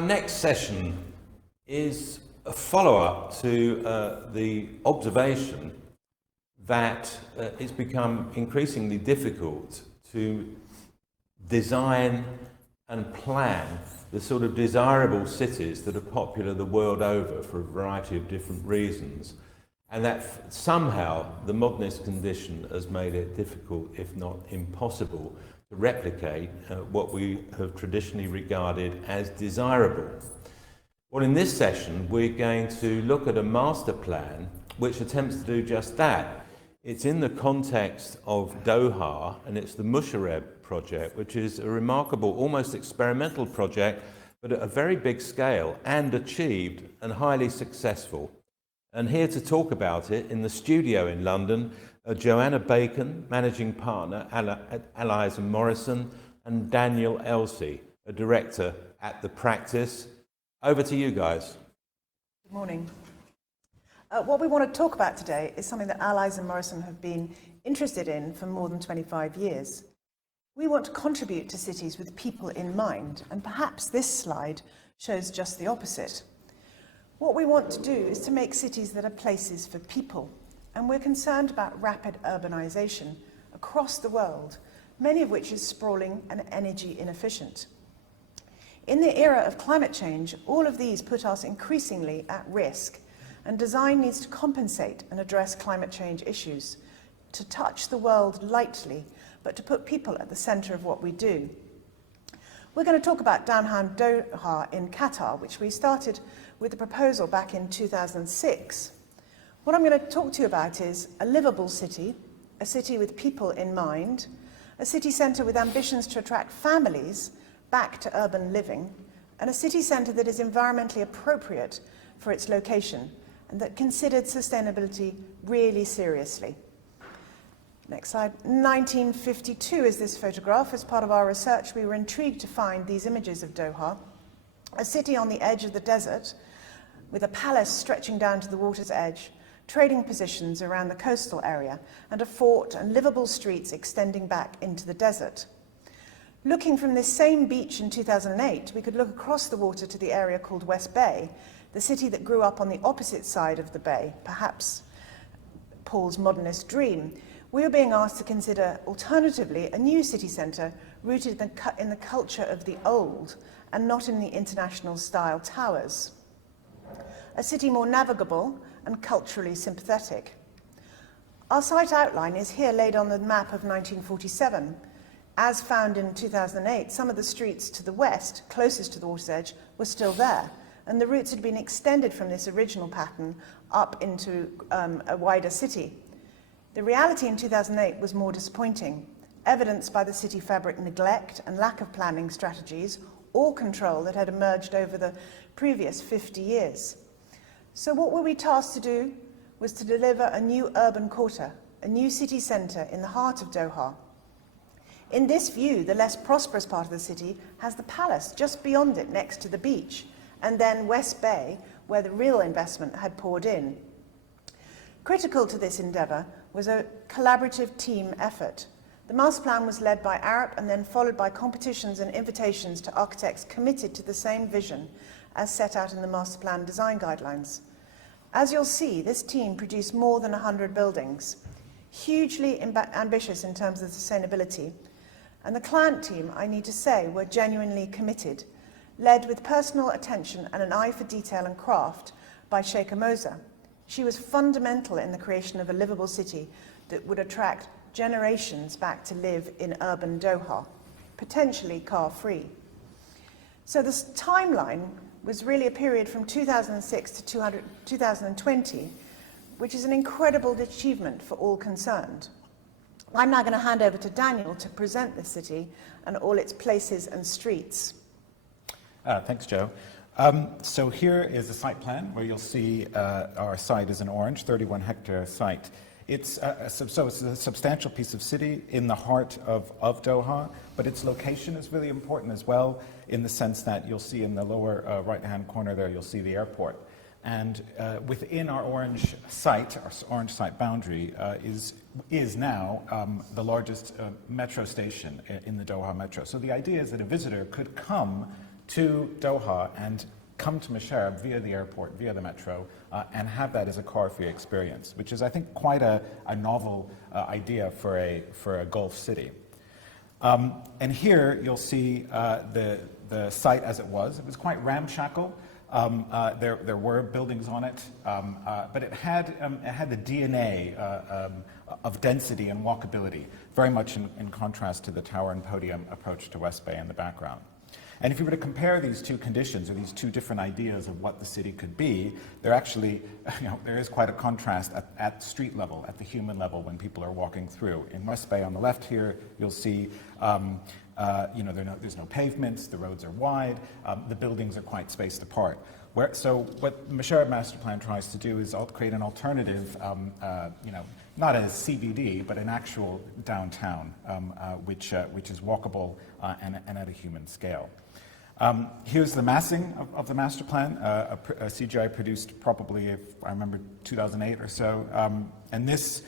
Our next session is a follow-up to the observation that it's become increasingly difficult to design and plan the sort of desirable cities that are popular the world over for a variety of different reasons, and that somehow the modernist condition has made it difficult, if not impossible, to replicate what we have traditionally regarded as desirable. Well, in this session, we're going to look at a master plan which attempts to do just that. It's in the context of Doha, and it's the Msheireb project, which is a remarkable, almost experimental project, but at a very big scale and achieved and highly successful. And here to talk about it in the studio in London are Joanna Bacon, Managing Partner at Allies & Morrison, and Daniel Elsey, a Director at the practice. Over to you guys. Good morning. What we want to talk about today is something that Allies & Morrison have been interested in for more than 25 years. We want to contribute to cities with people in mind, and perhaps this slide shows just the opposite. What we want to do is to make cities that are places for people, and we're concerned about rapid urbanization across the world, many of which is sprawling and energy inefficient. In the era of climate change, all of these put us increasingly at risk, and design needs to compensate and address climate change issues, to touch the world lightly, but to put people at the center of what we do. We're going to talk about downtown Doha in Qatar, which we started with a proposal back in 2006. What I'm going to talk to you about is a livable city, a city with people in mind, a city centre with ambitions to attract families back to urban living, and a city centre that is environmentally appropriate for its location and that considered sustainability really seriously. Next slide. 1952 is this photograph. As part of our research, we were intrigued to find these images of Doha, a city on the edge of the desert, with a palace stretching down to the water's edge, trading positions around the coastal area, and a fort and livable streets extending back into the desert. Looking from this same beach in 2008, we could look across the water to the area called West Bay, the city that grew up on the opposite side of the bay, perhaps Paul's modernist dream. We were being asked to consider, alternatively, a new city centre rooted in the culture of the old and not in the international-style towers. A city more navigable and culturally sympathetic. Our site outline is here laid on the map of 1947. As found in 2008, some of the streets to the west, closest to the water's edge, were still there, and the routes had been extended from this original pattern up into a wider city. The reality in 2008 was more disappointing, evidenced by the city fabric neglect and lack of planning strategies or control that had emerged over the previous 50 years. So what were we tasked to do was to deliver a new urban quarter, a new city centre in the heart of Doha. In this view, the less prosperous part of the city has the palace just beyond it next to the beach, and then West Bay, where the real investment had poured in. Critical to this endeavour was a collaborative team effort. The master plan was led by Arup and then followed by competitions and invitations to architects committed to the same vision as set out in the master plan design guidelines. As you'll see, this team produced more than 100 buildings, hugely ambitious in terms of sustainability. And the client team, I need to say, were genuinely committed, led with personal attention and an eye for detail and craft by Sheikha Moza. She was fundamental in the creation of a livable city that would attract generations back to live in urban Doha, potentially car-free. So this timeline was really a period from 2006 to 2020, which is an incredible achievement for all concerned. I'm now going to hand over to Daniel to present the city and all its places and streets. Thanks, Joe. So here is the site plan where you'll see our site is an orange, 31-hectare site. It's a substantial piece of city in the heart of Doha, but its location is really important as well, in the sense that you'll see in the lower right-hand corner there, you'll see the airport. And within our orange site boundary, is now the largest metro station in the Doha metro. So the idea is that a visitor could come to Doha and come to Msheireb via the airport, via the metro, and have that as a car-free experience, which is, I think, quite a novel idea for a Gulf city. And here you'll see the site as it was. It was quite ramshackle. There were buildings on it, but it had the DNA of density and walkability, very much in contrast to the tower and podium approach to West Bay in the background. And if you were to compare these two conditions, or these two different ideas of what the city could be, there actually, there is quite a contrast at street level, at the human level, when people are walking through. In West Bay on the left here, you'll see, there's no pavements, the roads are wide, the buildings are quite spaced apart. So what the Msheireb master plan tries to do is create an alternative, not as CBD, but an actual downtown, which is walkable and at a human scale. Here's the massing of the master plan, a CGI produced probably, if I remember, 2008 or so. And this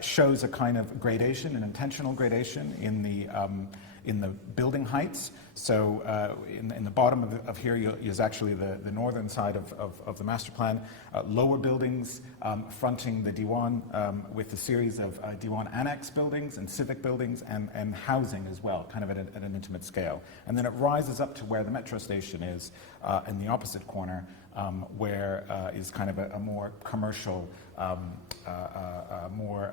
shows a kind of gradation, an intentional gradation in the building heights. So in the bottom of here is actually the northern side of the master plan. Lower buildings fronting the Diwan with a series of Diwan annex buildings and civic buildings and housing as well, kind of at an intimate scale. And then it rises up to where the metro station is in the opposite corner, where is kind of a more commercial, more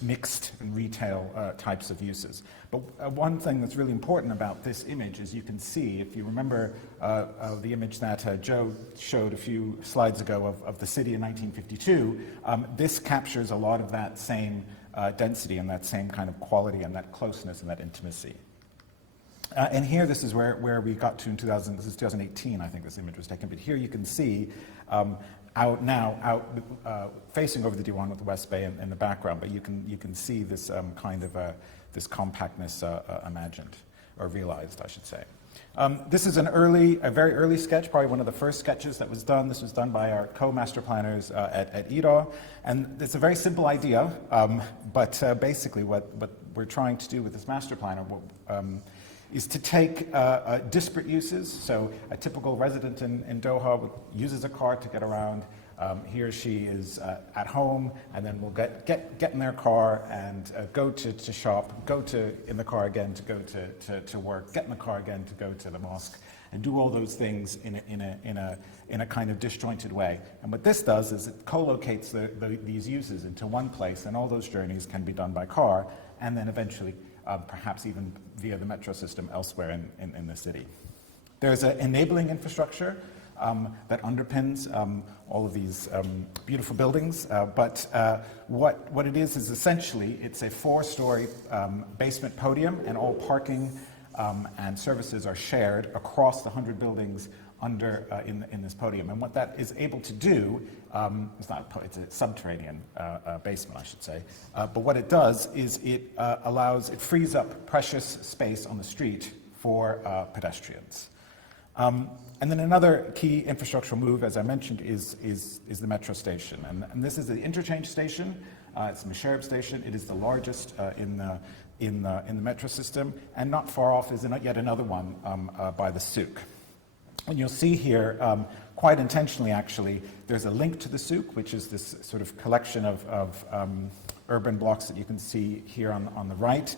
mixed and retail types of uses. But one thing that's really important about this image is you can see, if you remember the image that Joe showed a few slides ago of the city in 1952, this captures a lot of that same density and that same kind of quality and that closeness and that intimacy. And here, this is where we got to in 2018, I think this image was taken, but here you can see facing over the Diwan with the West Bay in the background, but you can see this kind of this compactness imagined, or realized, I should say. This is a very early sketch, probably one of the first sketches that was done. This was done by our co-master planners at EDA, and it's a very simple idea, but basically what we're trying to do with this master plan is to take disparate uses. So a typical resident in Doha uses a car to get around. He or she is at home, and then will get in their car and go to shop, in the car again to go to work, get in the car again to go to the mosque, and do all those things in a kind of disjointed way. And what this does is it co-locates these uses into one place, and all those journeys can be done by car, and then eventually perhaps even via the metro system elsewhere in the city. There's an enabling infrastructure that underpins all of these beautiful buildings, but what it is essentially, it's a 4-story basement podium, and all parking and services are shared across the 100 buildings in this podium. And what that is able to do, it's a subterranean basement, I should say, but what it does is it frees up precious space on the street for pedestrians. And then another key infrastructural move, as I mentioned, is the metro station. And this is the interchange station. It's the Msheireb station. It is the largest in the metro system, and not far off is yet another one by the souk. And you'll see here, quite intentionally actually, there's a link to the souk, which is this sort of collection of urban blocks that you can see here on the right.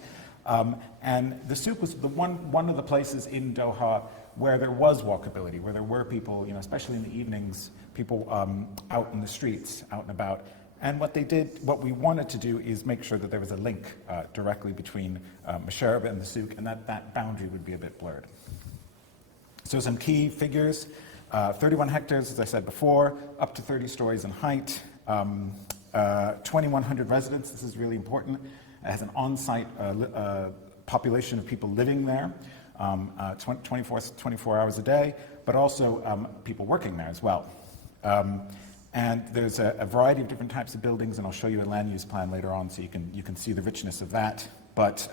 And the souk was one of the places in Doha where there was walkability, where there were people, especially in the evenings, people out in the streets, out and about. And what we wanted to do is make sure that there was a link directly between Msheireb and the souk, and that boundary would be a bit blurred. So some key figures, 31 hectares, as I said before, up to 30 stories in height, 2,100 residents, this is really important. It has an on-site population of people living there, 24 hours a day, but also people working there as well. And there's a variety of different types of buildings, and I'll show you a land use plan later on so you can see the richness of that. But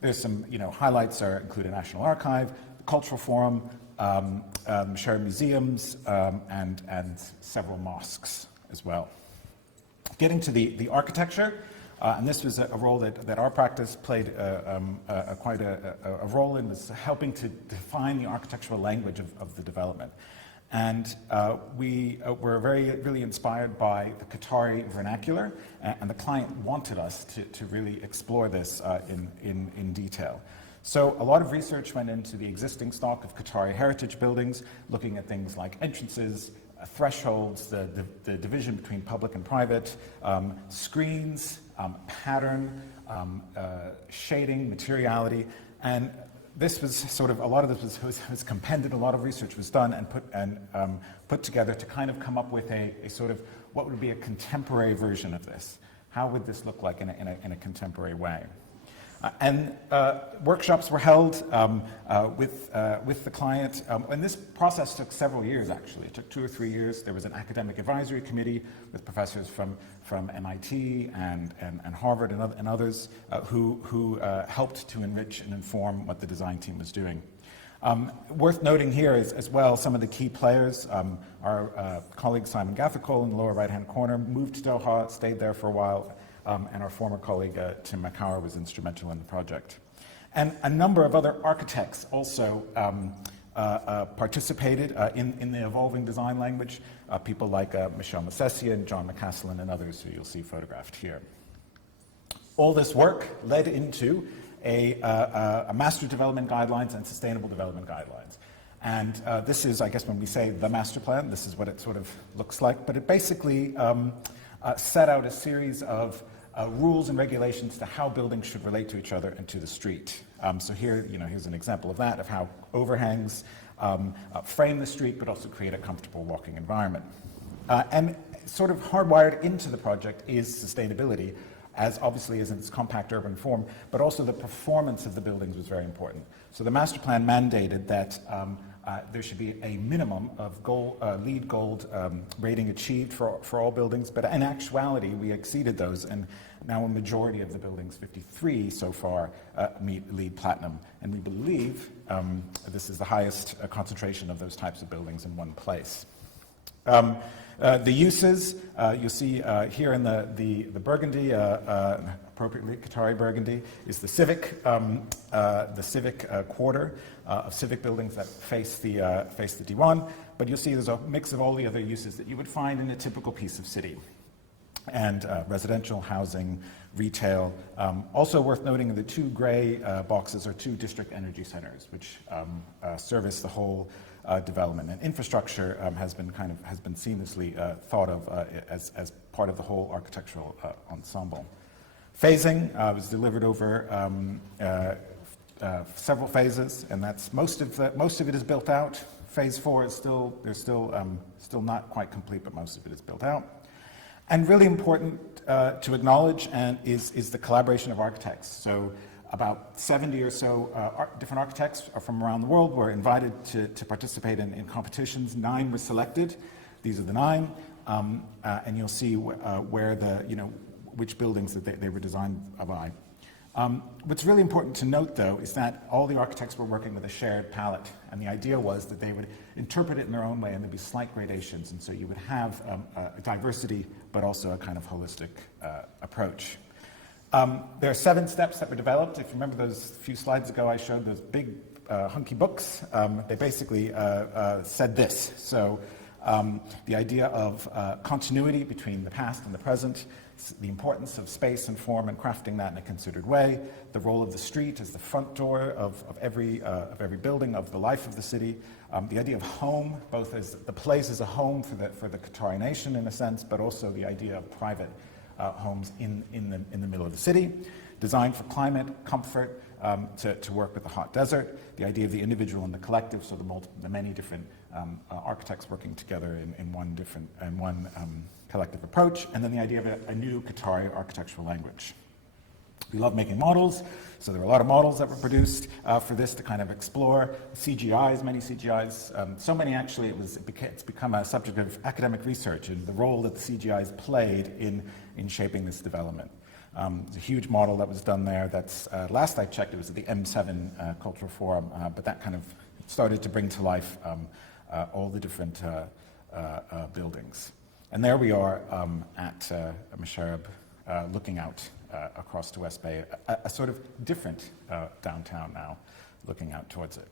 there's some highlights include a National Archive, Cultural Forum, Msheireb museums, and several mosques as well. Getting to the architecture, And this was a role that our practice played quite a role in, was helping to define the architectural language of the development. And we were really inspired by the Qatari vernacular, and the client wanted us to really explore this in detail. So a lot of research went into the existing stock of Qatari heritage buildings, looking at things like entrances, thresholds, the division between public and private, screens, pattern, shading, materiality, and this was sort of, a lot of this was compended, a lot of research was done and put together to kind of come up with a sort of what would be a contemporary version of this. How would this look like in a contemporary way? And workshops were held with the client, and this process took several years, actually. It took 2 or 3 years. There was an academic advisory committee with professors from MIT and Harvard and others who helped to enrich and inform what the design team was doing. Worth noting here is, as well, some of the key players. Our colleague Simon Gathercole in the lower right-hand corner moved to Doha, stayed there for a while, and our former colleague Tim McCower was instrumental in the project. And a number of other architects also participated in the evolving design language, people like Michel Messessian, John McCaslin, and others who you'll see photographed here. All this work led into a master development guidelines and sustainable development guidelines. And this is, I guess, when we say the master plan, this is what it sort of looks like. But it basically set out a series of rules and regulations to how buildings should relate to each other and to the street. So here, here's an example of that, of how overhangs frame the street, but also create a comfortable walking environment. And sort of hardwired into the project is sustainability, as obviously as in its compact urban form, but also the performance of the buildings was very important. So the master plan mandated that there should be a minimum of LEED Gold rating achieved for all buildings, but in actuality, we exceeded those, and now a majority of the buildings, 53 so far, meet LEED Platinum. And we believe this is the highest concentration of those types of buildings in one place. The uses, you'll see here in the burgundy, appropriately Qatari burgundy, is the civic quarter of civic buildings that face the Diwan. But you'll see there's a mix of all the other uses that you would find in a typical piece of city. And residential, housing, retail. Also worth noting, the 2 gray boxes are 2 district energy centers, which service the whole development. And infrastructure has been seamlessly thought of as part of the whole architectural ensemble. Phasing was delivered over several phases, and that's most of it is built out. Phase 4 is still not quite complete, but most of it is built out. And really important to acknowledge is the collaboration of architects. So about 70 or so different architects from around the world were invited to participate in competitions. 9 were selected. These are the 9, and you'll see where which buildings that they were designed by. What's really important to note, though, is that all the architects were working with a shared palette, and the idea was that they would interpret it in their own way, and there'd be slight gradations, and so you would have a diversity, but also a kind of holistic approach. There are 7 steps that were developed. If you remember those few slides ago, I showed those big hunky books. They basically said this. So the idea of continuity between the past and the present, the importance of space and form and crafting that in a considered way, the role of the street as the front door of every building, of the life of the city, the idea of home, both as the place as a home for the Qatari nation in a sense, but also the idea of private homes in the middle of the city, designed for climate, comfort, to work with the hot desert, the idea of the individual and the collective, so the many different architects working together in one collective approach, and then the idea of a new Qatari architectural language. We love making models, so there were a lot of models that were produced for this to kind of explore CGIs, many CGIs, so many actually it's become a subject of academic research and the role that the CGIs played in shaping this development. There's a huge model that was done there. That's last I checked, it was at the M7 Cultural Forum, but that kind of started to bring to life all the different buildings. And there we are at Msheireb looking out across to West Bay, a sort of different downtown now, looking out towards it.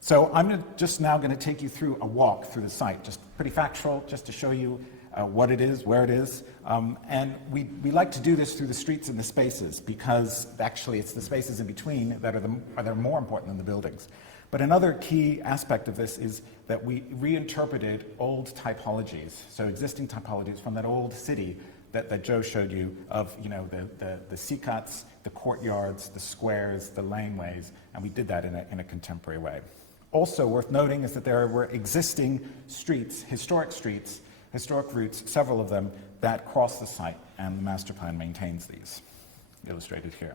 So I'm just now going to take you through a walk through the site, just pretty factual, just to show you what it is, where it is. And we like to do this through the streets and the spaces, because actually it's the spaces in between that are more important than the buildings. But another key aspect of this is that we reinterpreted old typologies, so existing typologies from that old city that Joe showed you of, the sikats, the courtyards, the squares, the laneways, and we did that in a contemporary way. Also worth noting is that there were existing streets, historic routes, several of them, that cross the site, and the master plan maintains these, illustrated here.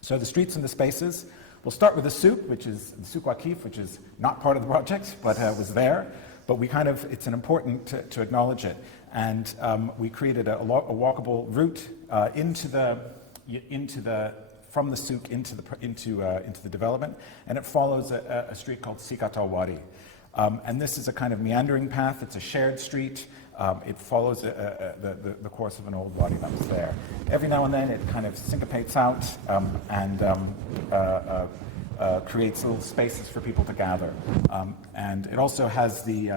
So the streets and the spaces, we'll start with the souk, which is the souk Waqif, which is not part of the project, but was there. But it's an important to acknowledge it. And we created a walkable route from the souk into the development, and it follows a street called Sikat Al Wadi. And this is a kind of meandering path. It's a shared street. It follows the course of an old wadi that was there. Every now and then it kind of syncopates out and creates little spaces for people to gather. And it also has the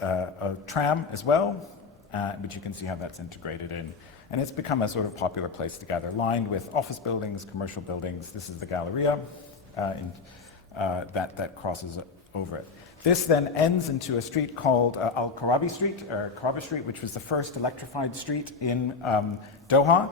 a tram as well, but you can see how that's integrated in. And it's become a sort of popular place to gather, lined with office buildings, commercial buildings. This is the Galleria that crosses over it. This then ends into a street called Al-Karabi Street, or Karabi Street, which was the first electrified street in Doha.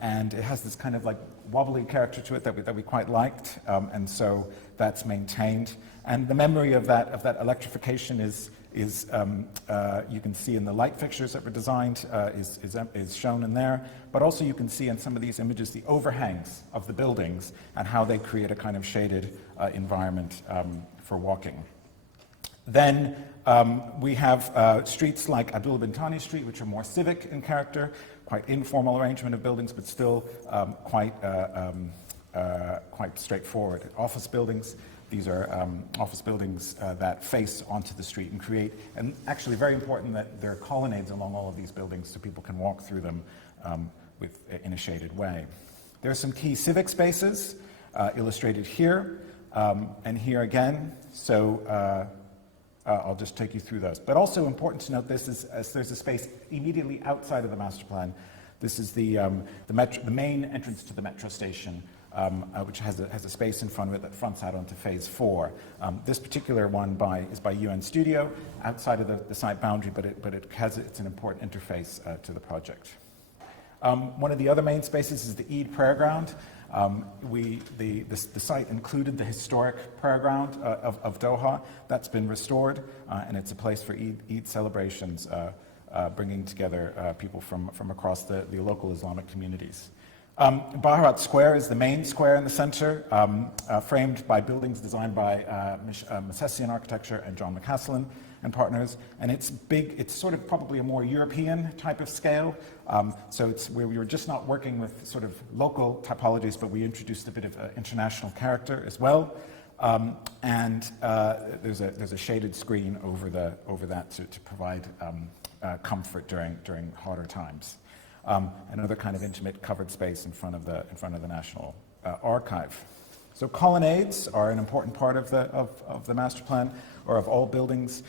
And it has this kind of like wobbly character to it that we quite liked. And so that's maintained. And the memory of that electrification is you can see in the light fixtures that were designed is shown in there. But also you can see in some of these images the overhangs of the buildings and how they create a kind of shaded environment for walking. Then we have streets like Abdullah bin Thani Street, which are more civic in character, quite informal arrangement of buildings, but still quite straightforward. Office buildings, these are office buildings that face onto the street and create, and actually very important that there are colonnades along all of these buildings so people can walk through them in a shaded way. There are some key civic spaces illustrated here and here again. So I'll just take you through those. But also important to note this is as there's a space immediately outside of the master plan. This is the main entrance to the metro station, which has a space in front of it that fronts out onto phase 4. This particular one is by UN Studio, outside of the site boundary, but it's an important interface to the project. One of the other main spaces is the Eid Prayer Ground. The site included the historic prayer ground of Doha. That's been restored, and it's a place for Eid celebrations, bringing together people from across the local Islamic communities. Baharat Square is the main square in the center, framed by buildings designed by Msheireb Architecture and John McCaslin and partners, and it's big. It's sort of probably a more European type of scale. So it's where we were just not working with sort of local typologies, but we introduced a bit of international character as well. And there's a shaded screen over that to provide comfort during harder times. Another kind of intimate covered space in front of the National Archive. So colonnades are an important part of the master plan, or of all buildings.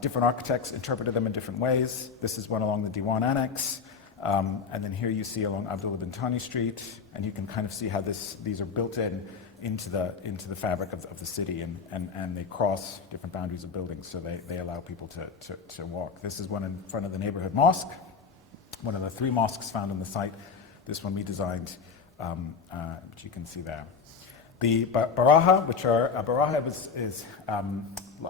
Different architects interpreted them in different ways. This is one along the Diwan Annex, and then here you see along Abdullah bin Thani Street, and you can kind of see how these are built into the fabric of the city, and they cross different boundaries of buildings, so they allow people to walk. This is one in front of the neighborhood mosque, one of the 3 mosques found on the site. This one we designed, which you can see there. The Baraha, Baraha is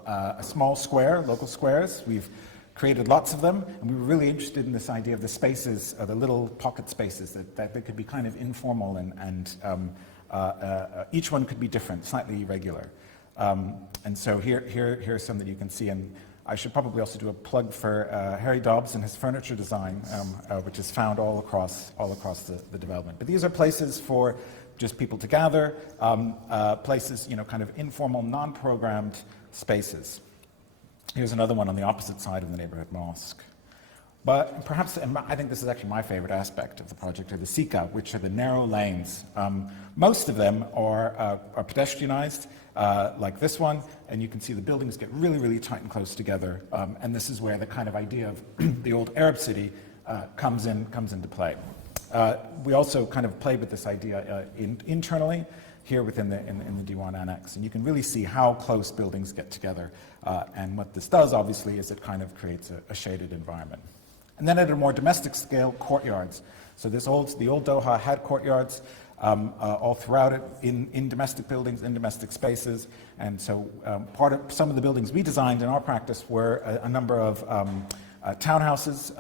a small square, local squares. We've created lots of them, and we were really interested in this idea of the spaces, the little pocket spaces that they could be kind of informal and each one could be different, slightly irregular. And so here are some that you can see, and I should probably also do a plug for Harry Dobbs and his furniture design, which is found all across the development. But these are places for just people to gather, places, kind of informal, non-programmed spaces. Here's another one on the opposite side of the neighborhood mosque. But perhaps, and I think this is actually my favorite aspect of the project, are the Sika, which are the narrow lanes. Most of them are pedestrianized, like this one, and you can see the buildings get really, really tight and close together. And this is where the kind of idea of the old Arab city comes into play. We also kind of played with this idea internally here within in the Diwan Annex, and you can really see how close buildings get together. And what this does, obviously, is it kind of creates a shaded environment. And then at a more domestic scale, courtyards. So the old Doha had courtyards all throughout it in domestic buildings, in domestic spaces. And so part of some of the buildings we designed in our practice were a number of townhouses.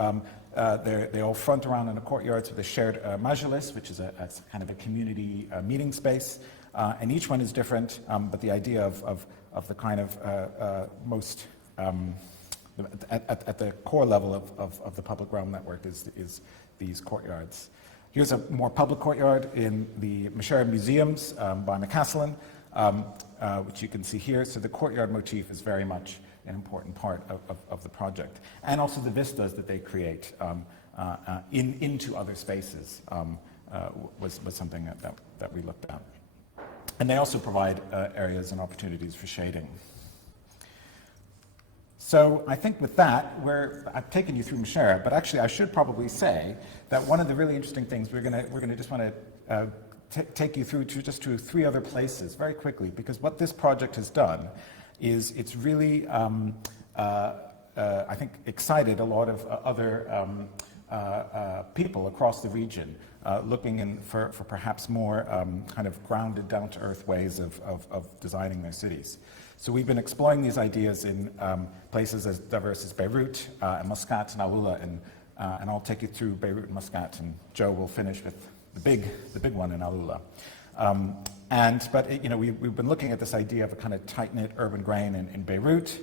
They all front around in the courtyards with a shared majlis, which is a kind of a community meeting space. And each one is different, but the idea of the kind of most at the core level of the public realm network is these courtyards. Here's a more public courtyard in the Msheireb Museums by McCaslin, which you can see here. So the courtyard motif is very much an important part of the project. And also the vistas that they create into other spaces was something that we looked at. And they also provide areas and opportunities for shading. So I think with that, I've taken you through Msheireb, but actually I should probably say that one of the really interesting things we're going to just want to take you through to three other places very quickly, because what this project has done is it's really, I think, excited a lot of other people across the region looking for perhaps more kind of grounded, down-to-earth ways of designing their cities. So we've been exploring these ideas in places as diverse as Beirut, and Muscat, and Alula, and I'll take you through Beirut and Muscat, and Joe will finish with the big one in Alula. But we've been looking at this idea of a kind of tight-knit urban grain in Beirut.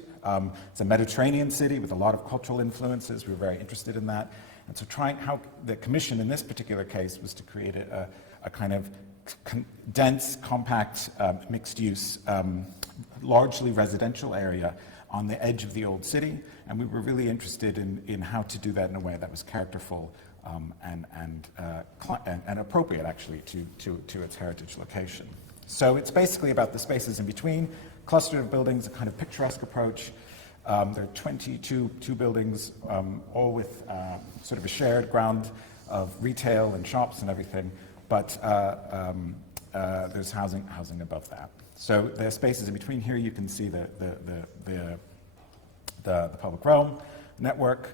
It's a Mediterranean city with a lot of cultural influences. We were very interested in that. And so how the commission in this particular case was to create a kind of dense, compact, mixed-use, largely residential area on the edge of the old city. And we were really interested in how to do that in a way that was characterful and appropriate, actually, to its heritage location. So it's basically about the spaces in between, cluster of buildings, a kind of picturesque approach. There are 22 buildings, all with sort of a shared ground of retail and shops and everything, but there's housing above that. So the spaces in between here, you can see the public realm network,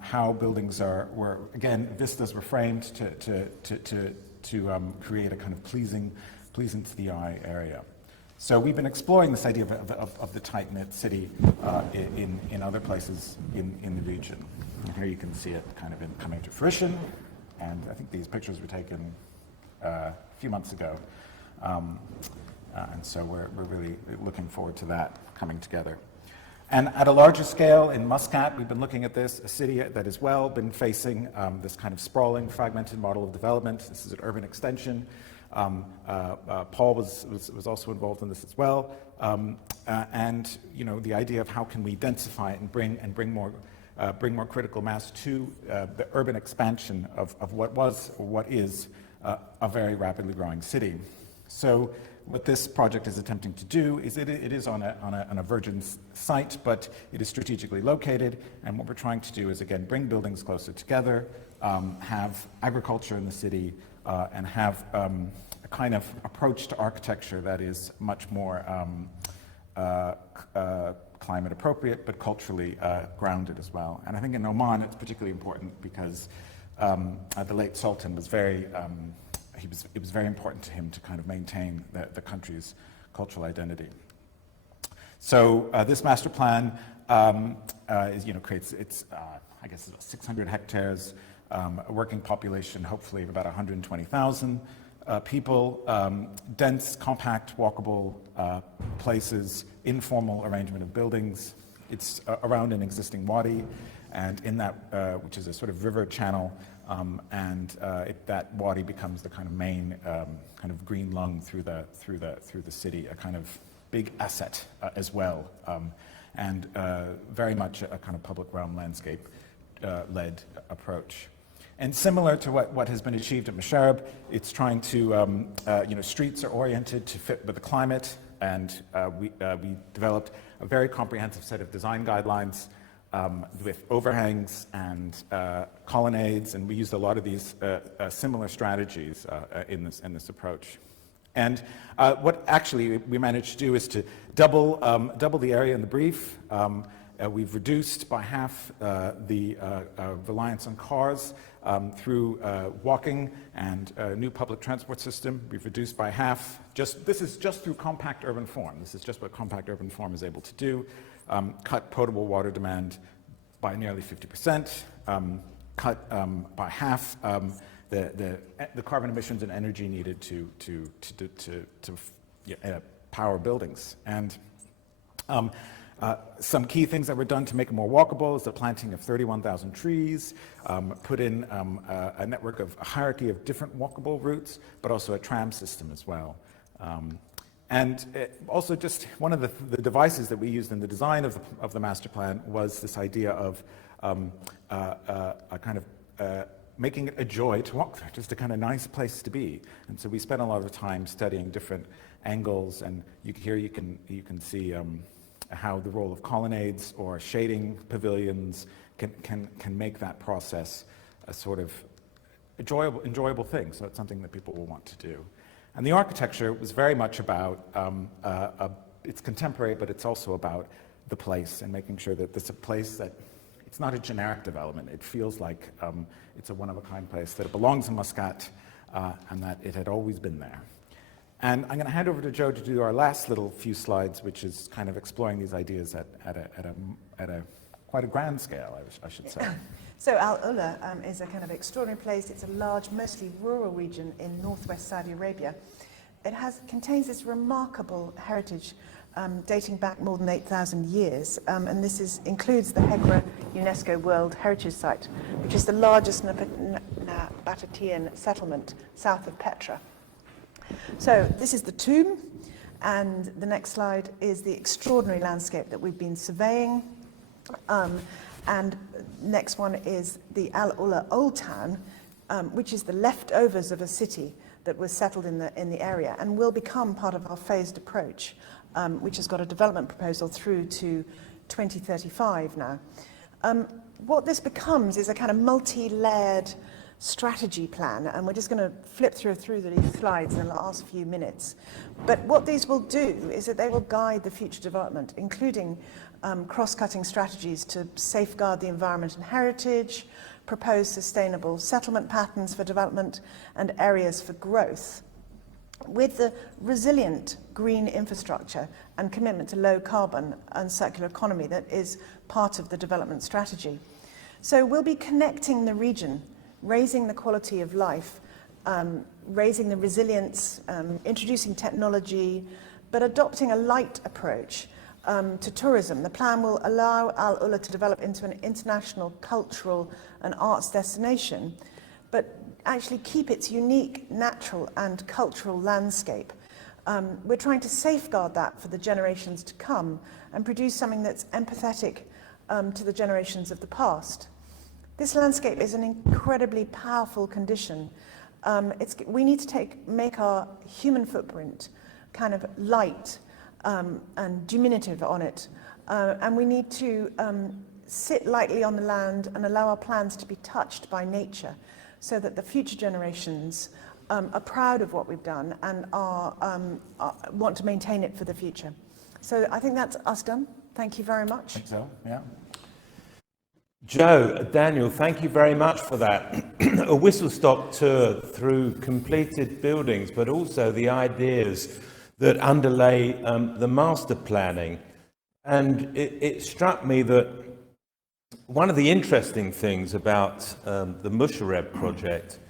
how buildings were again, vistas were framed to create a kind of pleasing to the eye area. So we've been exploring this idea of the tight-knit city in other places in the region. And here you can see it kind of coming to fruition, and I think these pictures were taken a few months ago. And so we're really looking forward to that coming together. And at a larger scale, in Muscat, we've been looking at this, a city that has been facing this kind of sprawling, fragmented model of development. This is an urban extension. Paul was also involved in this as well. And the idea of how can we densify it and bring more critical mass to the urban expansion of what is a very rapidly growing city. So what this project is attempting to do is it is on a virgin site, but it is strategically located, and what we're trying to do is, again, bring buildings closer together, have agriculture in the city, and have a kind of approach to architecture that is much more climate appropriate, but culturally grounded as well. And I think in Oman it's particularly important because the late Sultan was it was very important to him to kind of maintain the country's cultural identity. So this master plan creates I guess 600 hectares, a working population hopefully of about 120,000 people, dense, compact, walkable places, informal arrangement of buildings. It's around an existing wadi, and in that, which is a sort of river channel, that wadi becomes the kind of main kind of green lung through the city, a kind of big asset as well, and very much a kind of public realm landscape led approach. And similar to what has been achieved at Msheireb, it's trying to, streets are oriented to fit with the climate, and we developed a very comprehensive set of design guidelines with overhangs and colonnades, and we used a lot of these similar strategies in this approach. And what actually we managed to do is to double the area in the brief. We've reduced by half the reliance on cars through walking and a new public transport system. We've reduced by half. This is just through compact urban form. This is just what compact urban form is able to do. Cut potable water demand by nearly 50%. Cut by half the carbon emissions and energy needed to power buildings. And some key things that were done to make it more walkable is the planting of 31,000 trees, put in a network of a hierarchy of different walkable routes, but also a tram system as well. And also just one of the devices that we used in the design of the master plan was this idea of a kind of making it a joy to walk through, just a kind of nice place to be. And so we spent a lot of time studying different angles, and here you can see how the role of colonnades or shading pavilions can make that process a sort of enjoyable thing. So it's something that people will want to do. And the architecture was very much about, it's contemporary, but it's also about the place and making sure that it's a place that it's not a generic development. It feels like it's a one-of-a-kind place, that it belongs in Muscat, and that it had always been there. And I'm going to hand over to Joe to do our last little few slides, which is kind of exploring these ideas at a quite a grand scale, I should say. So Al Ula is a kind of extraordinary place. It's a large, mostly rural region in northwest Saudi Arabia. It contains this remarkable heritage dating back more than 8,000 years, and this includes the Hegra UNESCO World Heritage Site, which is the largest Nabatean settlement south of Petra. So this is the tomb, and the next slide is the extraordinary landscape that we've been surveying. And next one is the Al Ula Old Town, which is the leftovers of a city that was settled in the area and will become part of our phased approach, which has got a development proposal through to 2035 now. What this becomes is a kind of multi-layered strategy plan, and we're just going to flip through these slides in the last few minutes. But what these will do is that they will guide the future development, including cross-cutting strategies to safeguard the environment and heritage, propose sustainable settlement patterns for development and areas for growth, with the resilient green infrastructure and commitment to low carbon and circular economy that is part of the development strategy. So we'll be connecting the region, raising the quality of life, raising the resilience, introducing technology, but adopting a light approach to tourism. The plan will allow Al Ula to develop into an international cultural and arts destination, but actually keep its unique natural and cultural landscape. We're trying to safeguard that for the generations to come and produce something that's empathetic to the generations of the past. This landscape is an incredibly powerful condition. We need to make our human footprint kind of light and diminutive on it. And we need to sit lightly on the land and allow our plans to be touched by nature so that the future generations are proud of what we've done and want to maintain it for the future. So I think that's us done. Thank you very much. I think so, yeah. Joe, Daniel, thank you very much for that. A whistle-stop tour through completed buildings, but also the ideas that underlay the master planning. And it struck me that one of the interesting things about the Msheireb project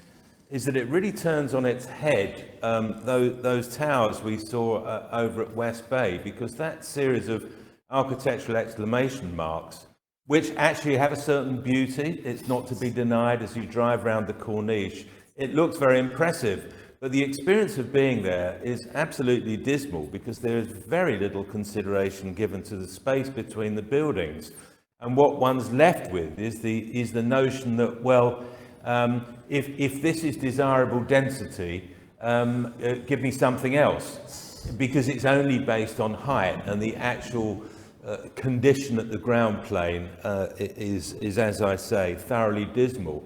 is that it really turns on its head those towers we saw over at West Bay, because that series of architectural exclamation marks, which actually have a certain beauty, it's not to be denied as you drive around the Corniche. It looks very impressive, but the experience of being there is absolutely dismal because there is very little consideration given to the space between the buildings. And what one's left with is the notion that, well, if this is desirable density, give me something else, because it's only based on height, and the actual condition at the ground plane is, as I say, thoroughly dismal.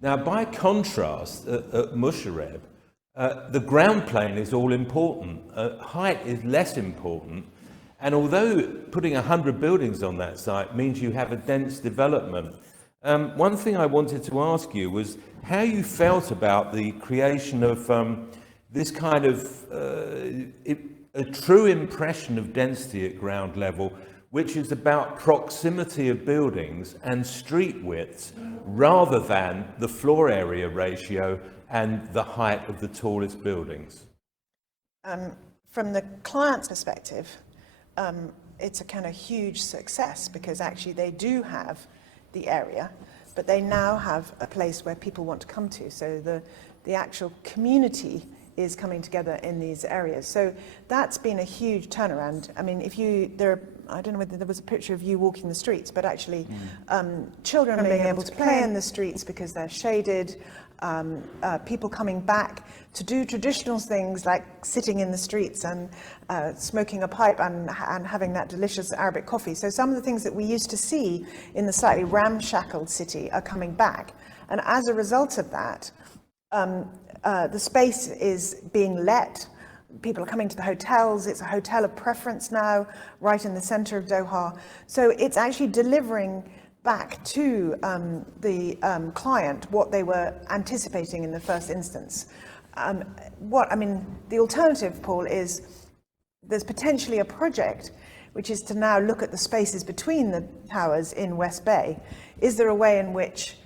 Now, by contrast, at Msheireb, the ground plane is all important. Height is less important. And although putting 100 buildings on that site means you have a dense development, one thing I wanted to ask you was how you felt about the creation of this kind of a true impression of density at ground level, which is about proximity of buildings and street widths rather than the floor area ratio and the height of the tallest buildings. From the client's perspective, it's a kind of huge success, because actually they do have the area, but they now have a place where people want to come to. So the actual community is coming together in these areas. So that's been a huge turnaround. I mean, I don't know whether there was a picture of you walking the streets, but actually children being able to play in the streets because they're shaded, people coming back to do traditional things like sitting in the streets and smoking a pipe and having that delicious Arabic coffee. So some of the things that we used to see in the slightly ramshackled city are coming back. And as a result of that, the space is being let. People are coming to the hotels. It's a hotel of preference now, right in the center of Doha. So it's actually delivering back to the client what they were anticipating in the first instance. The alternative, Paul, is there's potentially a project which is to now look at the spaces between the towers in West Bay. Is there a way in which,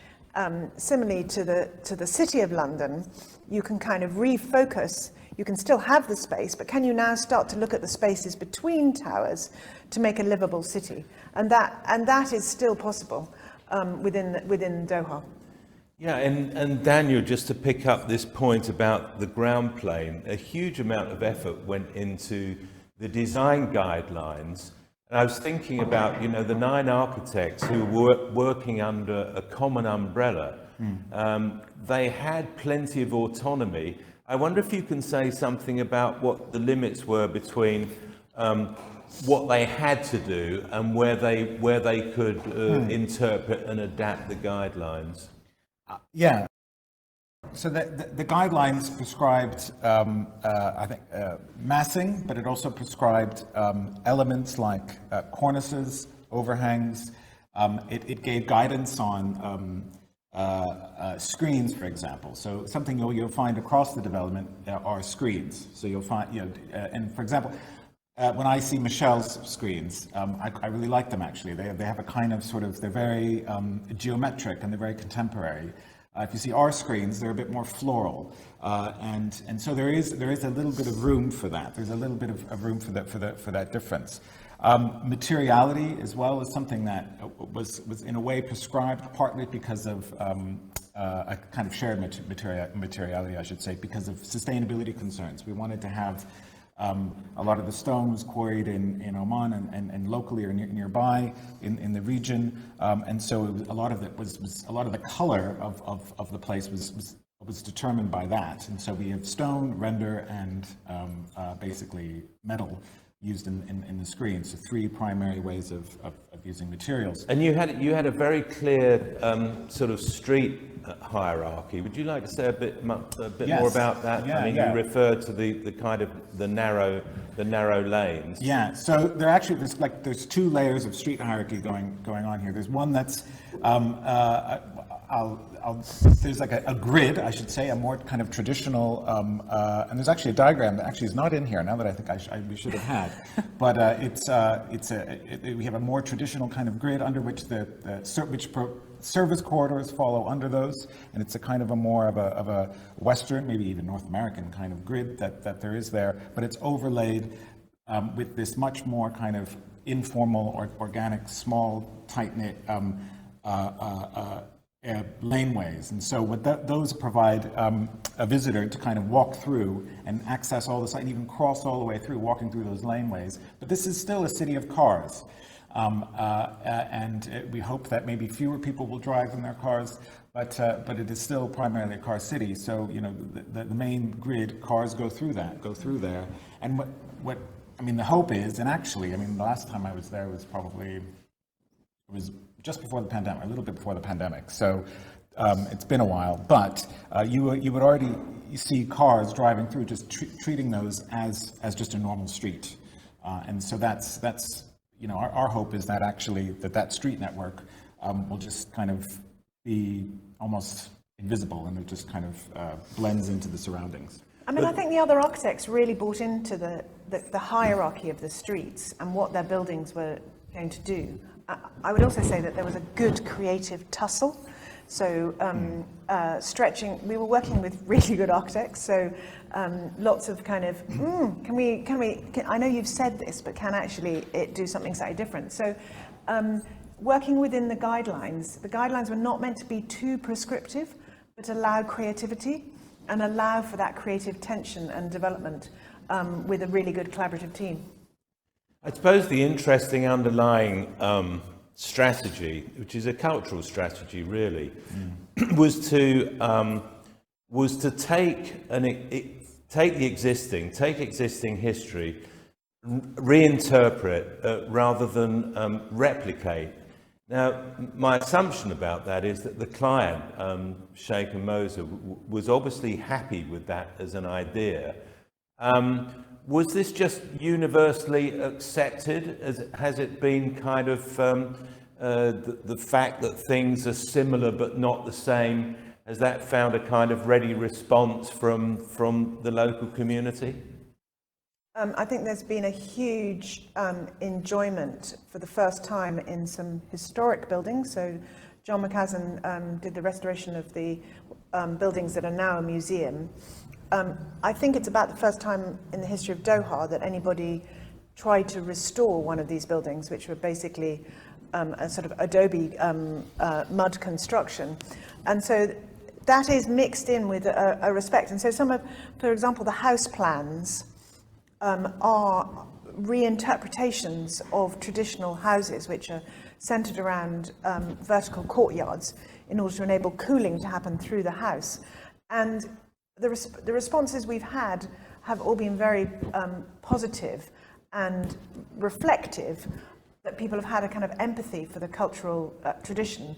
similarly to the City of London, you can kind of refocus? You can still have the space, but can you now start to look at the spaces between towers to make a livable city? And that is still possible within Doha. Yeah, and Daniel, just to pick up this point about the ground plane, a huge amount of effort went into the design guidelines. And I was thinking about, the 9 architects who were working under a common umbrella. They had plenty of autonomy. I wonder if you can say something about what the limits were between what they had to do and where they could interpret and adapt the guidelines. Yeah. So the guidelines prescribed, I think, massing, but it also prescribed elements like cornices, overhangs. It gave guidance on screens, for example. So something you'll find across the development are screens. So you'll find, and for example, when I see Michelle's screens, I really like them actually. They have a kind of they're very geometric and they're very contemporary. If you see our screens, they're a bit more floral, and so there is a little bit of room for that. There's a little bit of room for that difference. Materiality as well is something that was in a way prescribed, partly because of a kind of shared materiality, I should say, because of sustainability concerns. We wanted to have a lot of the stone was quarried in Oman and locally or nearby in the region, and so a lot of it was a lot of the color of the place was determined by that. And so we have stone, render, and basically metal used in the screen. So 3 primary ways of using materials. And you had a very clear sort of street hierarchy. Would you like to say a bit Yes. more about that? Yeah, you referred to the kind of the narrow lanes. Yeah. So there's 2 layers of street hierarchy going on here. There's one that's there's like a grid, I should say, a more kind of traditional, and there's actually a diagram that actually is not in here now that I think we should have had, but we have a more traditional kind of grid under which service corridors follow under those, and it's a kind of more of a Western, maybe even North American kind of grid that there is there, but it's overlaid with this much more kind of informal or organic, small, tight-knit laneways. And so what those provide a visitor to kind of walk through and access all the site and even cross all the way through, walking through those laneways. But this is still a city of cars. and we hope that maybe fewer people will drive in their cars, but it is still primarily a car city. So the main grid, cars go through there. And what I mean, the hope is, and actually, I mean, the last time I was there was just before the pandemic, a little bit before the pandemic. So it's been a while, but you would already see cars driving through, just treating those as just a normal street. And so that's our hope is that actually that street network will just kind of be almost invisible, and it just kind of blends into the surroundings. I mean, I think the other architects really bought into the hierarchy of the streets and what their buildings were going to do. I would also say that there was a good creative tussle. So stretching, we were working with really good architects, so lots of kind of, I know you've said this, but can actually it do something slightly different? So working within the guidelines were not meant to be too prescriptive, but allow creativity and allow for that creative tension and development with a really good collaborative team. I suppose the interesting underlying strategy, which is a cultural strategy really, was to take existing history, reinterpret rather than replicate. Now, my assumption about that is that the client, Sheikh and Moser, was obviously happy with that as an idea. Was this just universally accepted? Has it been kind of the fact that things are similar but not the same? Has that found a kind of ready response from the local community? I think there's been a huge enjoyment for the first time in some historic buildings. So John McCaslin did the restoration of the buildings that are now a museum. I think it's about the first time in the history of Doha that anybody tried to restore one of these buildings, which were basically a sort of adobe mud construction. And so that is mixed in with a respect. And so some of, for example, the house plans are reinterpretations of traditional houses, which are centered around vertical courtyards in order to enable cooling to happen through the house. And the responses we've had have all been very positive and reflective, that people have had a kind of empathy for the cultural tradition.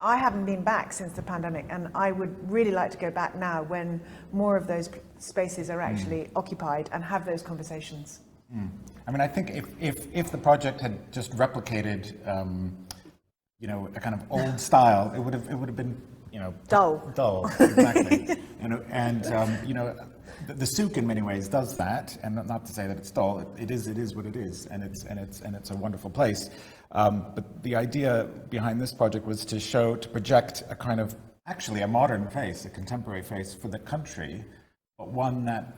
I haven't been back since the pandemic, and I would really like to go back now when more of those spaces are actually occupied and have those conversations. I mean, I think if the project had just replicated, a kind of old style, it would have been, dull, exactly. The souk in many ways does that, and not to say that it's dull. It is what it is, and it's a wonderful place. But the idea behind this project was to project a kind of, actually a modern face, a contemporary face for the country, but one that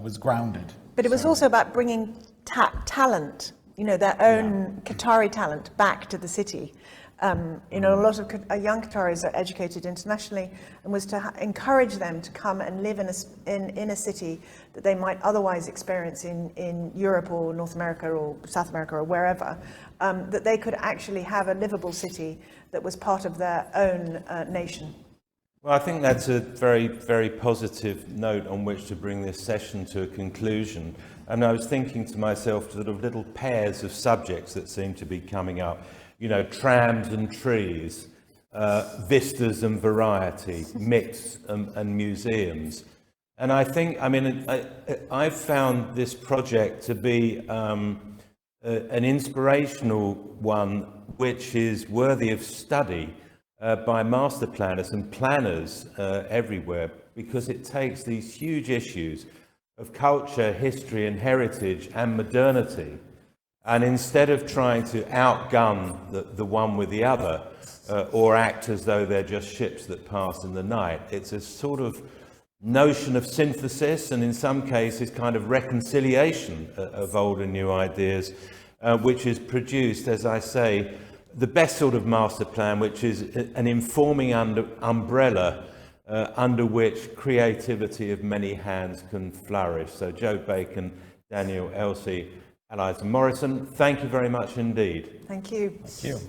was grounded. But it was also about bringing talent, their own Qatari talent back to the city. A lot of young Qataris are educated internationally, and was to encourage them to come and live in a city that they might otherwise experience in Europe or North America or South America or wherever, that they could actually have a livable city that was part of their own nation. Well, I think that's a very, very positive note on which to bring this session to a conclusion. And I was thinking to myself, sort of little pairs of subjects that seem to be coming up. Trams and trees, vistas and variety, myths and museums. And I think, I've found this project to be an inspirational one, which is worthy of study by master planners and planners everywhere, because it takes these huge issues of culture, history and heritage and modernity, and instead of trying to outgun the one with the other, or act as though they're just ships that pass in the night, it's a sort of notion of synthesis, and in some cases kind of reconciliation of old and new ideas, which is produced, as I say, the best sort of master plan, which is an informing umbrella under which creativity of many hands can flourish. So Joe Bacon, Daniel, Elsie, Allies and Morrison, thank you very much indeed. Thank you. Thank you.